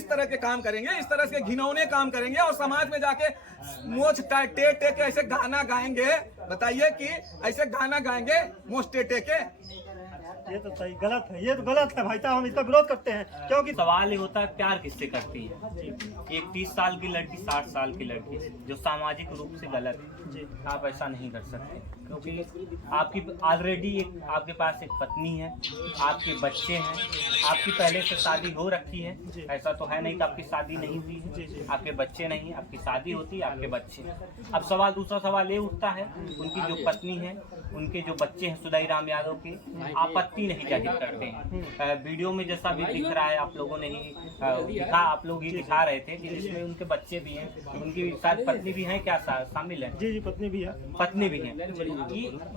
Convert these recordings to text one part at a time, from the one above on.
इस तरह के काम करेंगे, इस तरह के घिनौने काम करेंगे और समाज में जाके मोछ टेक के ऐसे गाना गाएंगे? बताइए कि ऐसे गाना गाएंगे मोछ टेक के? ये तो सही गलत है, ये तो गलत है भाई साहब, हम इसका विरोध करते हैं। क्योंकि सवाल ये होता है प्यार किससे करती है? एक 30 साल की लड़की 60 साल की लड़की से, जो सामाजिक रूप से गलत है। जी आप ऐसा नहीं कर सकते, क्योंकि आपकी ऑलरेडी एक आपके पास एक पत्नी है, आपके बच्चे हैं, आपकी पहले से शादी हो रखी है। ऐसा तो है नहीं कि आपकी शादी नहीं हुई है, आपके बच्चे नहीं, आपकी शादी होती है, आपके बच्चे। अब सवाल, दूसरा सवाल ये उठता है, उनकी जो पत्नी है, उनके जो बच्चे हैं सुधाई राम यादव के, आपत्ति नहीं जाहिर करते हैं। वीडियो में जैसा भी दिख रहा है, आप लोगों ने ही दिखा, आप लोग ही दिखा रहे थे कि जिसमें उनके बच्चे भी हैं, उनकी शायद पत्नी भी हैं, क्या शामिल है? जी पत्नी भी है, पत्नी भी है।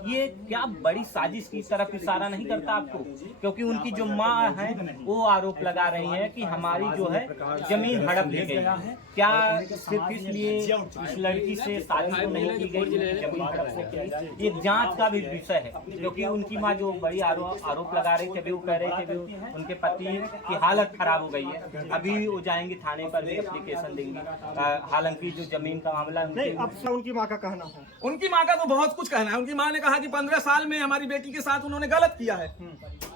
ये क्या बड़ी साजिश की तरफ इशारा नहीं करता आपको? क्योंकि उनकी जो माँ है वो आरोप लगा रही है कि हमारी जो है जमीन हड़प ली गई है। क्या सिर्फ इसलिए इस लड़की से शादी तो नहीं की गई, जमीन हड़प से की गई? ये जांच का भी विषय है, क्योंकि उनकी माँ जो बड़ी आरोप लगा रही थी, अभी वो कह रहे थे भी उनके पति की हालत खराब हो गई है। अभी वो जाएंगे थाने पर भी एप्लीकेशन देंगे। हालांकि जो जमीन का मामला नहीं, अब उनकी माँ का कहना है, उनकी माँ का तो बहुत कुछ कहना है। उनकी माँ ने कहा कि 15 साल में हमारी बेटी के साथ उन्होंने गलत किया है।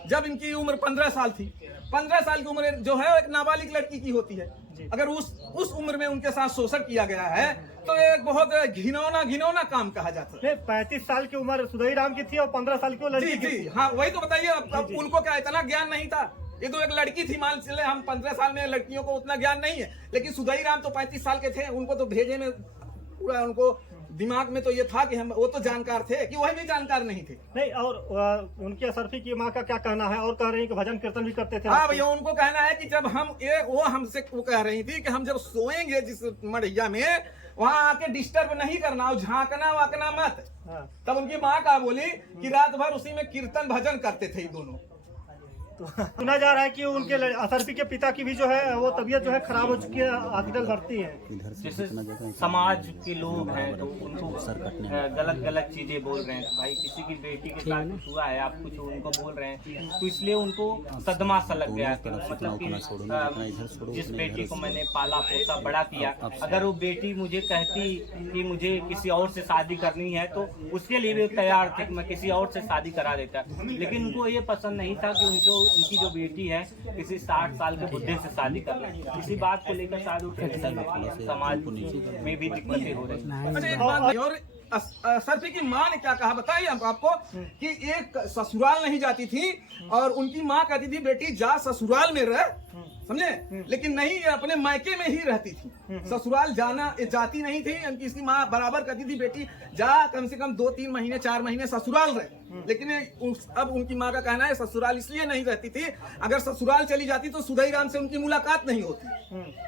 जब इनकी उम्र 15 साल थी, 15 साल की उम्र जो है एक नाबालिग लड़की की होती है। अगर उस उम्र में उनके साथ शोषण किया गया है तो एक बहुत घिनौना काम कहा जाता है। 35 साल की उम्र सुधाई राम की थी और 15 साल की वो लड़की जी थी। हाँ, वही तो बताइए। अब उनको क्या इतना ज्ञान नहीं था? ये तो एक लड़की थी, मान चले हम 15 साल में लड़कियों को उतना ज्ञान नहीं है, लेकिन सुधाई राम तो 35 साल के थे। उनको तो भेजे में पूरा उनको दिमाग में तो ये था कि हम, वो तो जानकार थे कि वही भी जानकार नहीं थे। नहीं, और उनकी असरफी की माँ का क्या कहना है? और कह रही है कि भजन कीर्तन भी करते थे। हाँ भैया, उनको कहना है कि जब हम वो हमसे वो कह रही थी कि हम जब सोएंगे जिस मढ़ैया में, वहाँ आके डिस्टर्ब नहीं करना और झांकना वाकना मत। हाँ। तब उनकी माँ का बोली कि रात भर उसी में कीर्तन भजन करते थे ये दोनों। तो सुना जा रहा है कि उनके असरफी के पिता की भी जो है वो तबीयत जो है खराब हो चुकी है, हॉस्पिटल भर्ती है। जैसे समाज के लोग हैं तो उनको गलत चीजें बोल रहे हैं। भाई किसी की बेटी के साथ कुछ हुआ है, आप कुछ उनको बोल रहे हैं, तो इसलिए उनको सदमा सा लग गया। मतलब कि जिस बेटी को मैंने पाला पोसा बड़ा किया, अगर वो बेटी मुझे कहती कि मुझे किसी और से शादी करनी है तो उसके लिए भी तैयार थे कि मैं किसी और से शादी करा देता। लेकिन उनको ये पसंद नहीं था कि उनकी जो बेटी है किसी 60 साल के बुढ़े से शादी कर ले। इसी बात को लेकर समाज में भी दिक्कतें हो रही हैं। अच्छा, एक बात और सरफी की माँ ने क्या कहा बताइए आपको कि एक ससुराल नहीं जाती थी और उनकी माँ कहती थी बेटी जा ससुराल में रह, समझे, लेकिन नहीं, अपने मायके में ही रहती थी, ससुराल जाती नहीं थी। इसकी माँ बराबर कहती थी बेटी जा कम से कम 2-3 महीने 4 महीने ससुराल रहे। लेकिन अब उनकी माँ का कहना है ससुराल इसलिए नहीं रहती थी, अगर ससुराल चली जाती तो सुधाई राम से उनकी मुलाकात नहीं होती,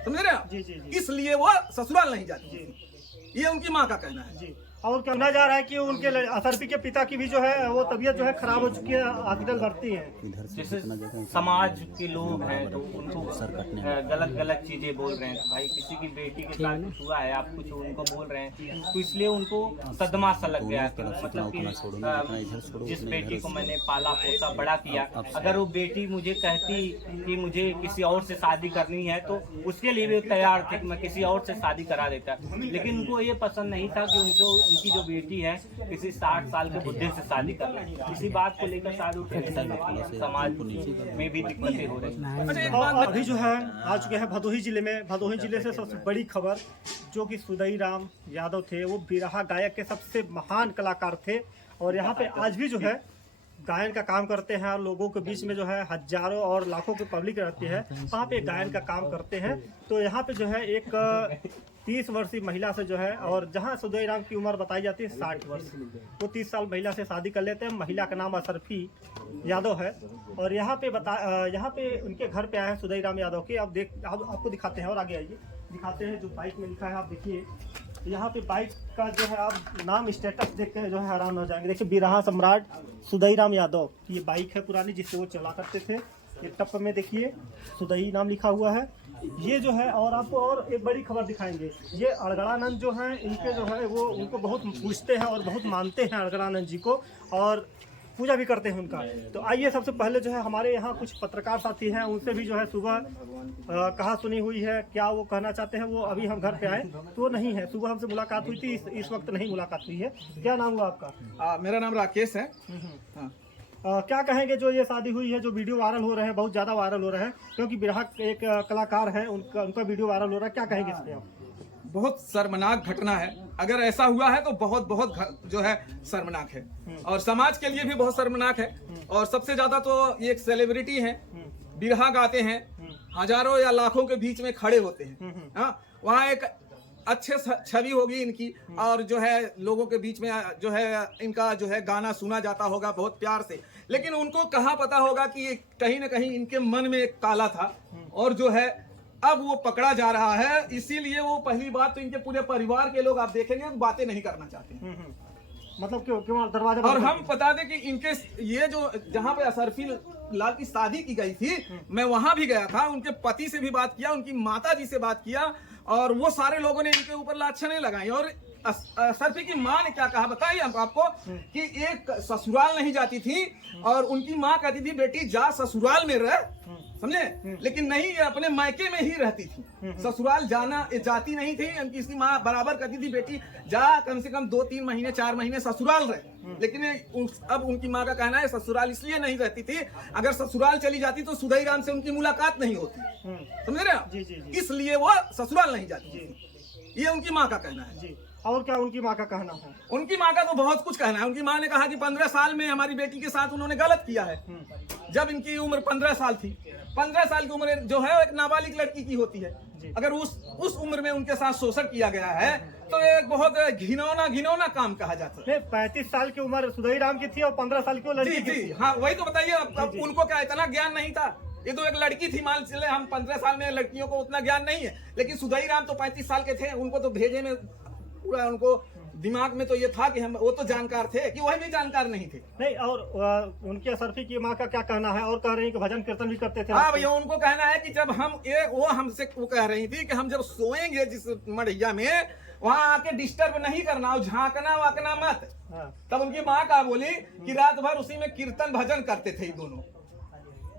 समझ रहे हैं? इसलिए वो ससुराल नहीं जाती, ये उनकी माँ का कहना है। और कहना जा रहा है कि उनके असरफी के पिता की भी जो है वो तबीयत जो है खराब हो चुकी है, हॉस्पिटल भर्ती है। जैसे समाज के लोग हैं तो उनको गलत चीजें बोल रहे हैं। भाई किसी की बेटी के साथ कुछ हुआ है, आप कुछ उनको बोल रहे हैं, तो इसलिए उनको सदमा सा लग गया। मतलब कि जिस बेटी को मैंने पाला पोसा बड़ा किया, अगर वो बेटी मुझे कहती कि मुझे किसी और से शादी करनी है तो उसके लिए भी तैयार थे कि मैं किसी और से शादी करा देता। लेकिन उनको ये पसंद नहीं था कि उनकी जो बेटी है किसी 60 साल के बुढ़े से शादी कर ले। इसी बात को लेकर समाज में भी दिक्कतें हो रही हैं। अभी जो है आ चुके हैं भदोही जिले में। भदोही जिले से सबसे बड़ी खबर, जो कि सुधाई राम यादव थे, वो बिरहा गायक के सबसे महान कलाकार थे और यहाँ पे आज भी जो है गायन का काम करते हैं। लोगों के बीच में जो है हजारों और लाखों की पब्लिक रहती है, वहाँ पे गायन का काम करते हैं। तो यहाँ पे जो है एक 30 वर्षीय महिला से जो है, और जहाँ सुधाई राम की उम्र बताई जाती है 60 वर्ष, वो 30 साल महिला से शादी कर लेते हैं। महिला का नाम असरफी यादव है और यहाँ पे उनके घर पे आए हैं सुधाई राम यादव के। अब आपको दिखाते हैं, और आगे आइए दिखाते हैं। जो बाइक में लिखा है आप देखिए, यहाँ पे बाइक का जो है आप नाम स्टेटस देख के जो है हैरान हो जाएंगे। देखिए बिरहा सम्राट सुधाई राम यादव, ये बाइक है पुरानी जिससे वो चला करते थे। ये टप में देखिए सुधाई नाम लिखा हुआ है ये जो है। और आपको और एक बड़ी खबर दिखाएंगे, ये अड़गड़ानंद जो हैं, इनके जो है वो उनको बहुत पूछते हैं और बहुत मानते हैं अड़गड़ानंद जी को। और पूजा भी करते हैं उनका। तो आइए सबसे पहले जो है हमारे यहाँ कुछ पत्रकार साथी हैं, उनसे भी जो है सुबह कहा सुनी हुई है, क्या वो कहना चाहते हैं। वो अभी हम घर पे आए तो वो नहीं है, सुबह हमसे मुलाकात हुई थी, इस वक्त नहीं मुलाकात हुई है। क्या नाम हुआ आपका? मेरा नाम राकेश है। हाँ। क्या कहेंगे जो ये शादी हुई है, जो वीडियो वायरल हो रहे हैं, बहुत ज़्यादा वायरल हो रहा है, क्योंकि बिरहा एक कलाकार हैं, उनका वीडियो वायरल हो रहा है, क्या कहेंगे इस पे आप? बहुत शर्मनाक घटना है। अगर ऐसा हुआ है तो बहुत बहुत जो है शर्मनाक है, और समाज के लिए भी बहुत शर्मनाक है। और सबसे ज्यादा तो ये एक सेलिब्रिटी है, बिरहा गाते हैं, हजारों या लाखों के बीच में खड़े होते हैं। हाँ, वहाँ एक अच्छे छवि होगी इनकी, और जो है लोगों के बीच में जो है इनका जो है गाना सुना जाता होगा बहुत प्यार से। लेकिन उनको कहाँ पता होगा कि कहीं ना कहीं इनके मन में एक काला था, और जो है अब वो पकड़ा जा रहा है। इसीलिए वो पहली बात तो इनके पूरे परिवार के लोग आप देखेंगे तो बातें नहीं करना चाहते। मतलब क्यों दरवाजा? और हम बता दें कि इनके ये जो जहाँ पे असरफी लाल की शादी की गई थी, मैं वहां भी गया था, उनके पति से भी बात किया, उनकी माता जी से बात किया, और वो सारे लोगों ने इनके ऊपर लाछनें लगाई। और असरफी की माँ ने क्या कहा बताइए आपको, कि एक ससुराल नहीं जाती थी, और उनकी माँ कहती थी बेटी जा ससुराल में रह, समझे, लेकिन नहीं, ये अपने मायके में ही रहती थी, ससुराल जाती नहीं थी। इसकी माँ बराबर कहती थी बेटी जा कम से कम 2-3 महीने 4 महीने ससुराल रहे। लेकिन अब उनकी माँ का कहना है ससुराल इसलिए नहीं रहती थी, अगर ससुराल चली जाती तो सुधई राम से उनकी मुलाकात नहीं होती, समझ रहे हैं, इसलिए वो ससुराल नहीं जाती थी। ये उनकी माँ का कहना है। और क्या उनकी माँ का कहना है? उनकी माँ का तो बहुत कुछ कहना है। उनकी माँ ने कहा कि 15 साल में हमारी बेटी के साथ उन्होंने गलत किया है। जब इनकी उम्र 15 साल थी, 15 साल की उम्र जो है एक नाबालिग लड़की की होती है, अगर उस उम्र में उनके साथ शोषण किया गया है तो एक बहुत घिनौना काम कहा जाता है। 35 साल की उम्र सुधई राम की थी और 15 साल की लड़की की थी। हाँ, वही तो बताइए। अब उनको क्या इतना ज्ञान नहीं था? ये तो एक लड़की थी, मान चले हम 15 साल में लड़कियों को उतना ज्ञान नहीं है, लेकिन सुधई राम तो 35 साल के थे, उनको तो भेजे में पूरा उनको दिमाग में तो ये था कि हम वो तो जानकार थे, कि वही भी जानकार नहीं थे। नहीं, और उनकी असरफी की माँ का क्या कहना है? और कह रही है कि भजन कीर्तन भी करते थे। हाँ भैया, उनको कहना है कि जब हम वो हमसे वो कह रही थी कि हम जब सोएंगे जिस मढ़िया में, वहाँ आके डिस्टर्ब नहीं करना और झांकना वाकना मत। तब उनकी माँ का बोली कि रात भर उसी में कीर्तन भजन करते थे दोनों।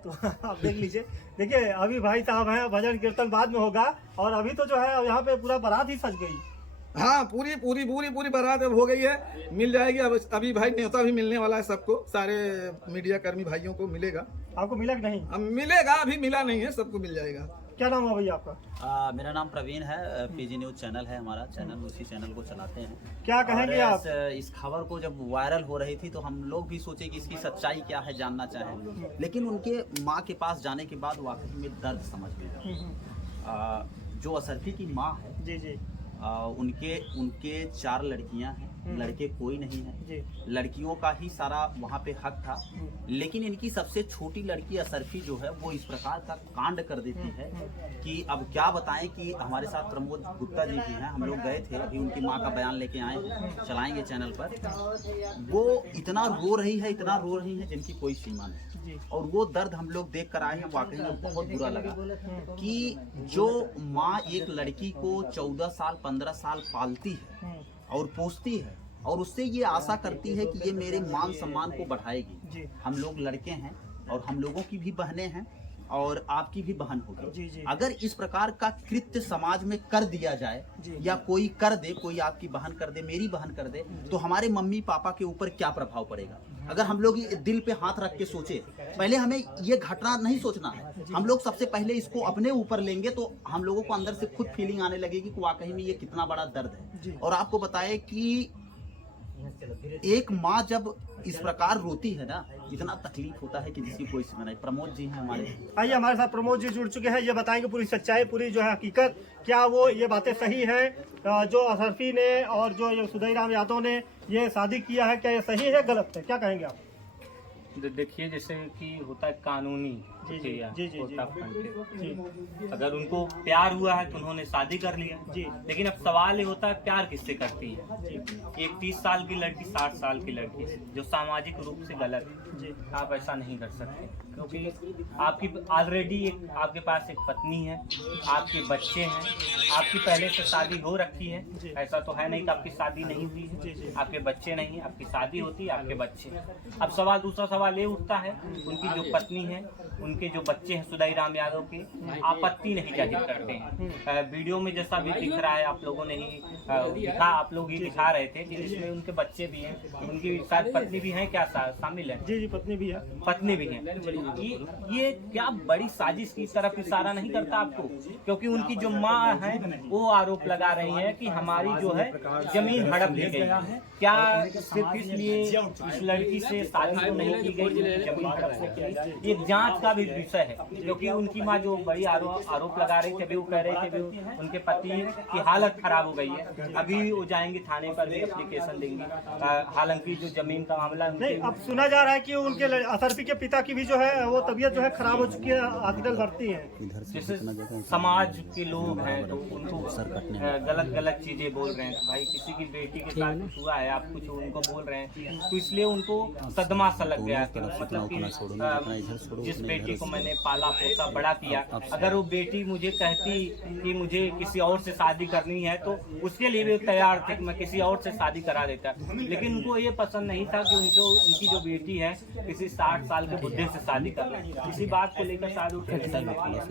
तो आप देख लीजिए, देखिए अभी भाई साहब हैं, भजन कीर्तन बाद में होगा, और अभी तो जो है यहाँ पे पूरा बारात ही सज गई। हाँ, पूरी बारात अब हो गई है, मिल जाएगी। अब अभी भाई न्योता भी मिलने वाला है सबको, सारे मीडिया कर्मी भाइयों को मिलेगा। आपको मिला कि नहीं? अब मिलेगा, अभी मिला नहीं है, सबको मिल जाएगा। क्या नाम है भैया आपका? मेरा नाम प्रवीण है, पीजी न्यूज चैनल है हमारा चैनल, उसी चैनल को चलाते हैं। क्या कहेंगे आप? इस खबर को जब वायरल हो रही थी तो हम लोग भी सोचे कि इसकी सच्चाई क्या है जानना चाहें, लेकिन उनके माँ के पास जाने के बाद वाकई में दर्द समझ में आया। जो असरफी की माँ है, जी, उनके 4 लड़कियां हैं, लड़के कोई नहीं है, लड़कियों का ही सारा वहाँ पे हक था। लेकिन इनकी सबसे छोटी लड़की असरफी जो है वो इस प्रकार का कांड कर देती है कि अब क्या बताएं। कि हमारे साथ प्रमोद गुप्ता जी भी हैं, हम लोग गए थे, अभी उनकी माँ का बयान लेके आए हैं, चलाएंगे चैनल पर। वो इतना रो रही है जिनकी कोई सीमा नहीं, और वो दर्द हम लोग देख कर आए हैं। वाकई में बहुत बुरा लगा कि जो माँ एक लड़की को 14 साल 15 साल पालती है और पोसती है, और उससे ये आशा करती है कि ये मेरे मान सम्मान को बढ़ाएगी। हम लोग लड़के हैं और हम लोगों की भी बहनें हैं और आपकी भी बहन होगी। अगर इस प्रकार का कृत्य समाज में कर दिया जाए, या कोई कर दे, कोई आपकी बहन कर दे, मेरी बहन कर दे, तो हमारे मम्मी पापा के ऊपर क्या प्रभाव पड़ेगा? अगर हम लोग दिल पे हाथ रख के सोचे, पहले हमें ये घटना नहीं सोचना है, हम लोग सबसे पहले इसको अपने ऊपर लेंगे तो हम लोगों को अंदर से खुद फीलिंग आने लगेगी कि वाकई में ये कितना बड़ा दर्द है। और आपको बताए कि एक माँ जब इस प्रकार रोती है ना, इतना तकलीफ होता है कि जिसकी कोई सीमा नहीं। प्रमोद जी हैं हमारे, आइए हमारे साथ प्रमोद जी जुड़ चुके हैं, ये बताएंगे पूरी सच्चाई, पूरी जो है हकीकत, क्या वो ये बातें सही है जो असरफी ने और जो ये सुधई राम यादव ने ये शादी किया है, क्या ये सही है गलत है? क्या कहेंगे आप? देखिए, जैसे कि होता है कानूनी कुटिया जी, जी, कोटा फ्रंट जी के। अगर उनको प्यार हुआ है तो उन्होंने शादी कर लिया जी। लेकिन अब सवाल ये होता है प्यार किससे करती है। एक 30 साल की लड़की 60 साल की लड़की जो सामाजिक रूप से गलत है, जी आप ऐसा नहीं कर सकते क्योंकि आपकी ऑलरेडी एक आपके पास एक पत्नी है, आपके बच्चे हैं, आपकी पहले से शादी हो रखी है। ऐसा तो है नहीं कि आपकी शादी नहीं हुई है, आपके बच्चे नहीं है, आपकी शादी होती है, आपके बच्चे। अब सवाल दूसरा सवाल ये उठता है उनकी जो पत्नी है, उनके जो बच्चे हैं सुदाई राम यादव के आपत्ति नहीं जाहिर करते हैं। वीडियो में जैसा भी दिख रहा है आप लोगों ने ही दिखा, आप लोग ही दिखा रहे थे कि जिसमें उनके बच्चे भी हैं, उनकी शायद पत्नी भी हैं, क्या शामिल है? जी जी पत्नी भी है, पत्नी भी है। ये क्या बड़ी साजिश की तरफ इशारा नहीं करता आपको? क्योंकि उनकी जो माँ है वो आरोप लगा रही है कि हमारी जो है जमीन हड़प ली गई है। क्या सिर्फ इसलिए इस लड़की से शादी तो नहीं की गई जमीन हड़पने के लिए? एक जांच का भी विषय है क्योंकि उनकी माँ जो बड़ी आरोप लगा रही थी, अभी वो कह रहे थे भी उनके पति की हालत खराब हो गई है। अभी वो जाएंगे थाने पर भी एप्लीकेशन देंगे। हालांकि जो जमीन का मामला नहीं, अब सुना जा रहा है कि उनके असरफी के पिता की भी जो है वो तबीयत जो है खराब हो चुकी है, हॉस्पिटल भर्ती है। जैसे समाज के लोग हैं तो उनको गलत चीजें बोल रहे हैं कि भाई किसी की बेटी के साथ कुछ हुआ है, आप कुछ उनको बोल रहे हैं, तो इसलिए उनको सदमा सा लग गया। मतलब कि जिस बेटी को मैंने पाला पोसा बड़ा किया, अगर वो बेटी मुझे कहती कि मुझे किसी और से शादी करनी है तो उसके लिए भी तैयार थे कि मैं किसी और से शादी करा देता। लेकिन उनको ये पसंद नहीं था कि उनकी जो बेटी है किसी 60 साल के बुढ़े से शादी कर ले। इसी बात को लेकर शादी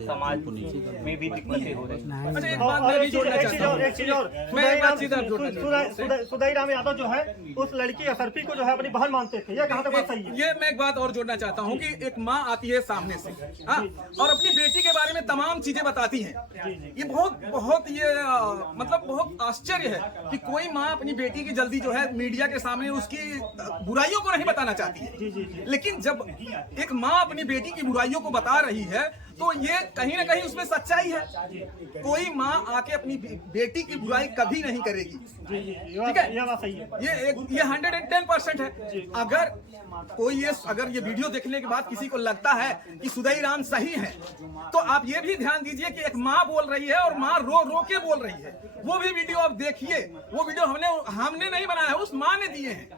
समाज में भी दिक्कतें हो रही हैं। अच्छा, एक बात मैं भी जोड़ना चाहता हूँ। एक चीज और सुदाई राम यादव जो है उस लड़की असरफी को जो है अपनी बहन मानते थे, ये कहाँ तक बात सही है? ये मैं एक बात और जोड़ना चाहता हूँ कि एक माँ आती है सामने से, हाँ, और अपनी बेटी के बारे में तमाम चीजें बताती हैं। ये बहुत ये मतलब बहुत आश्चर्य है कि कोई माँ अपनी बेटी की जल्दी जो है मीडिया के सामने उसकी बुराइयों को नहीं बताना चाहती है। लेकिन जब एक माँ अपनी बेटी की बुराइयों को बता रही है तो ये कहीं ना कहीं उसमें सच्चाई है। कोई माँ आके अपनी बेटी की बुराई कभी नहीं करेगी, ठीक है? ये बात सही है। ये 110% है। अगर ये वीडियो देखने के बाद किसी को लगता है कि सुदाई राम सही है तो आप ये भी ध्यान दीजिए कि एक माँ बोल रही है और माँ रो रो के बोल रही है। वो भी वीडियो आप देखिए, वो वीडियो हमने नहीं बनाया है, उस माँ ने दिए हैं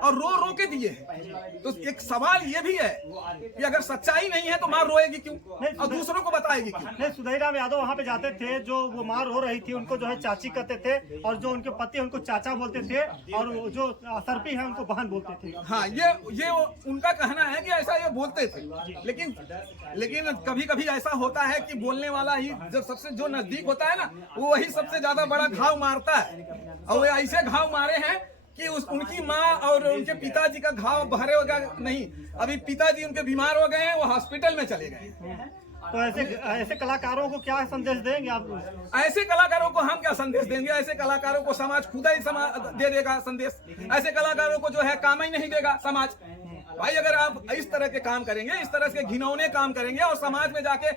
और रो रो के दिए हैं। तो एक सवाल ये भी है कि अगर सच्चाई नहीं है तो माँ रोएगी क्यों और दूसरों को बताएगी क्यों? नहीं, सुदाई राम यादव वहाँ पे जाते थे, जो वो माँ रो रही थी उनको जो है चाची कहते थे, और जो उनके पति उनको चाचा बोलते थे, और जो असरफी है उनको बहन बोलते थे। हाँ, ये उनका कहना है कि ऐसा ये बोलते थे। लेकिन कभी कभी ऐसा होता है कि बोलने वाला ही जब सबसे जो नजदीक होता है ना, वो वही सबसे ज्यादा बड़ा घाव मारता है। और वे ऐसे घाव मारे हैं कि उनकी माँ और उनके पिताजी का घाव भरे होगा नहीं। अभी पिताजी उनके बीमार हो गए हैं, वो हॉस्पिटल में चले गए। तो ऐसे कलाकारों को क्या संदेश देंगे आप? ऐसे कलाकारों को हम क्या संदेश देंगे? ऐसे कलाकारों को समाज खुद ही दे देगा संदेश। ऐसे कलाकारों को जो है काम ही नहीं देगा समाज। भाई, अगर आप इस तरह के काम करेंगे, इस तरह के घिनौने काम करेंगे और समाज में जाके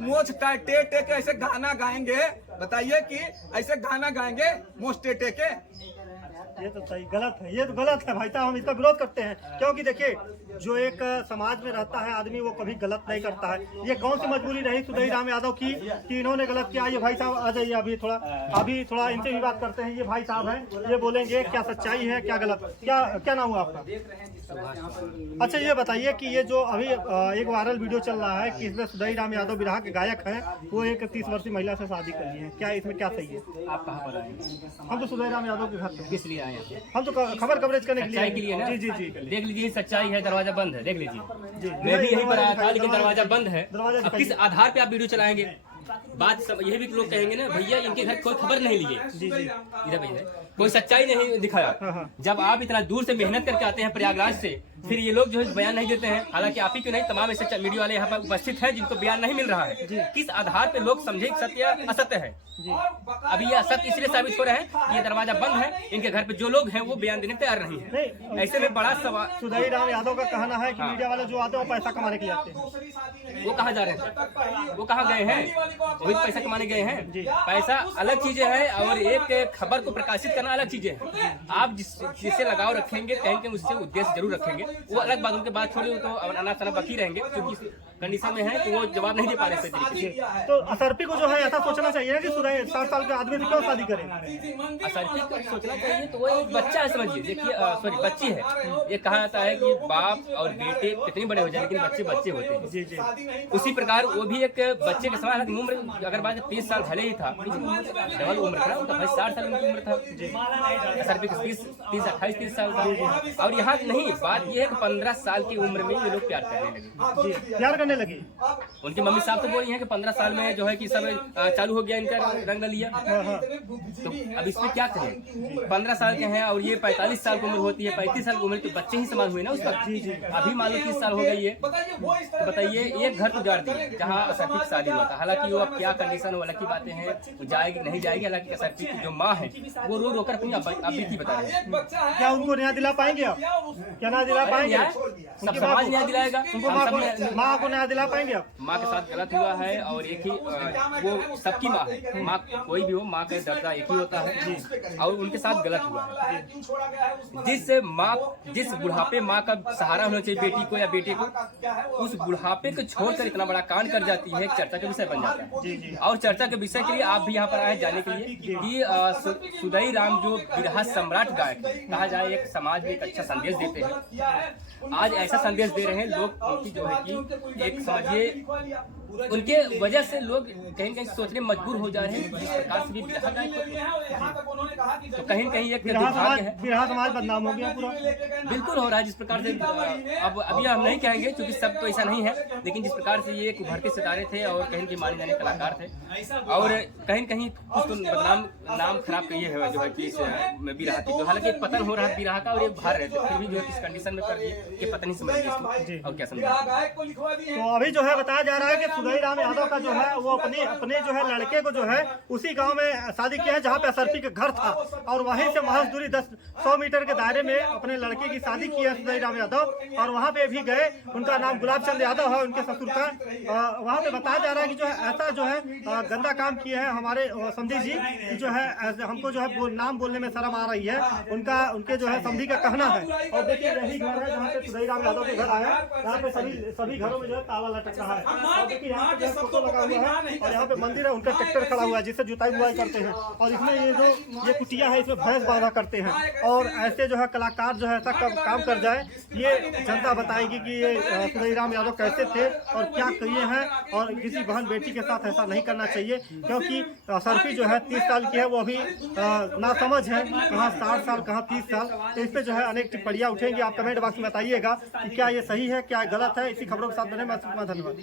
मोच टेक के ऐसे गाना गाएंगे, बताइए कि ऐसे गाना गाएंगे मोच टेक के? ये तो सही गलत है, ये तो गलत है भाई साहब, हम इसका विरोध करते हैं। क्योंकि देखिए, जो एक समाज में रहता है आदमी वो कभी गलत नहीं करता है। ये कौन सी मजबूरी रही सुदाई राम यादव की कि इन्होंने गलत किया? ये भाई साहब आ जाइए, अभी थोड़ा इनसे भी बात करते हैं। ये भाई साहब हैं, ये बोलेंगे क्या सच्चाई है क्या गलत। क्या नाम हुआ आपका? अच्छा, ये बताइए कि ये जो अभी एक वायरल वीडियो चल रहा है कि इसमें सुदाई राम यादव बिरहा के गायक हैं, वो एक 30 वर्षीय महिला से शादी कर ली है, क्या इसमें क्या सही है? आप कहाँ पर आए? हम तो सुदाई राम यादव के घर पे। किस लिए आए हैं? हम तो खबर कवरेज करने के लिए ना? जी जी जी, देख लीजिए, सच्चाई है, दरवाजा बंद है, देख लीजिए। जी, मैं भी यहीं पर आया था लेकिन दरवाजा बंद है। दरवाजा अब किस आधार पे आप वीडियो चलाएंगे? यही भी लोग कहेंगे ना, भैया इनके घर कोई खबर नहीं लिए, जी जी, इधर भैया कोई सच्चाई नहीं दिखाया। जब आप इतना दूर से मेहनत करके आते हैं प्रयागराज से, फिर ये लोग जो है बयान नहीं देते हैं। हालांकि आप ही क्यों नहीं, तमाम ऐसे मीडिया वाले यहाँ पर उपस्थित हैं जिनको बयान नहीं मिल रहा है। किस आधार पे लोग समझे सत्य असत्य है? अभी ये असत्य इसलिए साबित हो रहे हैं कि ये दरवाजा बंद है, इनके घर पे जो लोग हैं वो बयान देने तैयार नहीं है। ऐसे में बड़ा सवाल। सुदाई राम यादव का कहना है कि मीडिया वाले जो आते हैं वो पैसा कमाने के लिए आते हैं। वो कहाँ जा रहे हैं? वो कहाँ गए हैं? वही पैसा कमाने गए हैं। पैसा अलग चीजें है और एक खबर को प्रकाशित करना अलग चीजें है। आप जिससे लगाव रखेंगे, कहीं उससे उद्देश्य जरूर रखेंगे। वो अलग बात, उनके बात छोड़िए, तो अनाथ शनाथ बाकी रहेंगे क्योंकि कंडीशन में है तो वो जवाब नहीं दे पा रहे सही तरीके से। तो असरफी को जो है ऐसा सोचना चाहिए ना कि 60 साल के आदमी से क्यों शादी करें। असरफी को सोचना चाहिए तो वो एक बच्चा है, समझिए, देखिए सॉरी बच्ची है। ये कहा जाता है कि बाप और बेटे कितने बड़े हो जाए लेकिन बच्चे बच्चे होते हैं। जी जी। उसी प्रकार वो भी एक बच्चे के समान है। उम्र अगर बात 30 साल भले ही था, डबल उम्र था उनका, भाई 60 साल उनकी उम्र था। असरफी 30 साल था। और यहाँ नहीं, बात ये है कि 15 साल की उम्र में ये लोग प्यार करने लगे। जी, प्यार करने लगे। उनकी मम्मी साहब तो बोली हैं कि 15 साल में जो है कि सब चालू हो गया इनका रंग लिया। तो अब इसमें क्या कहें, 15 साल के हैं और ये 45 साल की उम्र होती है, 35 साल की उम्र, तो बच्चे ही समान हुए ना उस वक्त। अभी मान लो 30 साल हो गई है, तो बताइए एक घर उजाड़ दिए जहाँ असरफी की शादी हुआ था। हालांकि वो अब क्या कंडीशन, वो अलग की बातें हैं, जाएगी नहीं जाएगी। हालांकि असरफी की जो माँ है वो रो रोकर अपनी बीती बता रही है। क्या उनको न्याय दिला पाएंगे आप? क्या न्याय दिला पाएंगे? सब समाज न्याय दिलाएगा। माँ को न्याय दिला पाएंगे आप? माँ के साथ गलत हुआ है और एक ही वो सबकी माँ है, माँ कोई भी हो, माँ का दर्जा एक ही होता है और उनके साथ गलत हुआ है। जिस बुढ़ापे माँ का सहारा होना चाहिए बेटी को या बेटे को, उस बुढ़ापे को छोड़कर इतना बड़ा कांड कर जाती है, चर्चा का विषय बन जाता है। और चर्चा के विषय के लिए आप भी यहाँ पर आए जाने के लिए कि सुदई राम जो बिरहा सम्राट गायक कहा जाए, एक समाज में एक अच्छा संदेश देते हैं। आज ऐसा संदेश दे रहे हैं लोग, उनकी जो है कि एक समझिए उनके वजह से लोग कहीं कहीं सोचने मजबूर हो जा रहे हैं जिस प्रकार से भी बिरहा गायक तो कहीं कहीं एक दुर्भाग्य है। बिरहा समाज बदनाम हो गया पूरा। बिल्कुल हो रहा है जिस प्रकार से। अब अभी हम नहीं कहेंगे क्योंकि सब तो ऐसा नहीं है, लेकिन जिस प्रकार से ये एक उभरते सितारे थे और कहीं के माने जाने कलाकार थे और कहीं कहीं कुछ तो बदनाम नाम खराब किए है जो है कि बिरहा की, तो हालांकि पतन हो रहा है बिरहा का और एक भार रहते फिर भी जो है किस कंडीशन में कर दिए कि पता नहीं समझ गए और क्या समझ। तो अभी जो है बताया जा रहा है कि सुदई राम यादव का जो है वो अपने जो है लड़के को जो है उसी गांव में शादी किया है जहां पे असरफी का घर था और वहीं से महज दूरी 100 मीटर के दायरे में अपने लड़के की शादी की है सुदई राम यादव। और वहां पे भी गए, उनका नाम गुलाब चंद यादव है उनके ससुर का। वहां पे बताया जा रहा है कि जो है ऐसा जो है गंदा काम किए हैं हमारे समधी जी कि जो है हमको जो है नाम बोलने में शर्म आ रही है। उनके जो है समधी का कहना है। और देखिए यही घर है जहाँ पे सुदई राम यादव के घर आया, यहाँ पे सभी घरों में जो है ताला लटक रहा है। यहाँ पे फोटो लगा हुआ है और यहाँ पे मंदिर है, उनका ट्रैक्टर खड़ा हुआ है जिससे जुताई बुआई करते हैं। और इसमें ये कुटिया है, इसमें भैंस बांधा करते हैं। और ऐसे जो है कलाकार जो है ऐसा काम कर जाए, ये जनता बताएगी कि ये सुदई राम यादव कैसे थे और क्या किए हैं। और किसी बहन बेटी के साथ ऐसा नहीं करना चाहिए क्योंकि असरफी जो है 30 साल की है, वो अभी नासमझ है, कहाँ 60 साल कहाँ 30 साल। तो इस पर जो है अनेक टिप्पणियाँ उठेंगी। आप कमेंट बॉक्स में बताइएगा कि क्या ये सही है क्या गलत है। इसी खबरों के साथ बने, मैं धन्यवाद।